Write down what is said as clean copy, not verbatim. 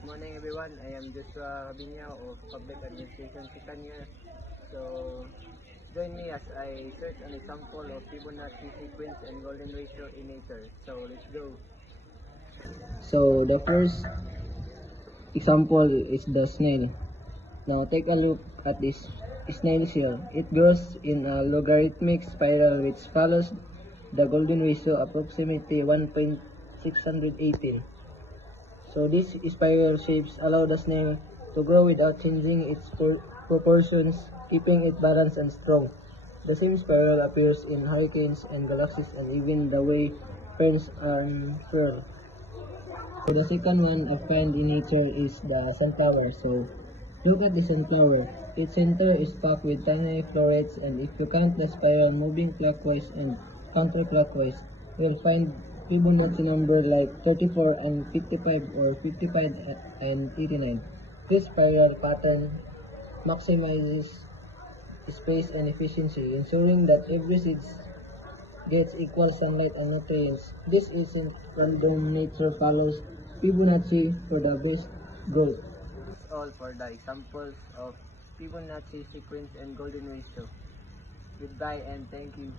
Good morning everyone. I am Joshua Cabiñao of Public Administration second year. So join me as I search an example of Fibonacci sequence and golden ratio in nature. So let's go. So the first example is the snail. Now take a look at this snail shell. It grows in a logarithmic spiral which follows the golden ratio approximately 1.618. So these spiral shapes allow the snail to grow without changing its proportions, keeping it balanced and strong. The same spiral appears in hurricanes and galaxies and even the way ferns are unfurled. So the second one I find in nature is the sunflower. So look at the sunflower. Its center is packed with tiny florets, and if you count the spiral moving clockwise and counterclockwise, you'll find Fibonacci number like 34 and 55 or 55 and 89. This spiral pattern maximizes space and efficiency, ensuring that every seed gets equal sunlight and nutrients. This isn't random, nature follows Fibonacci for the best growth. That's all for the examples of Fibonacci sequence and golden ratio. Goodbye and thank you.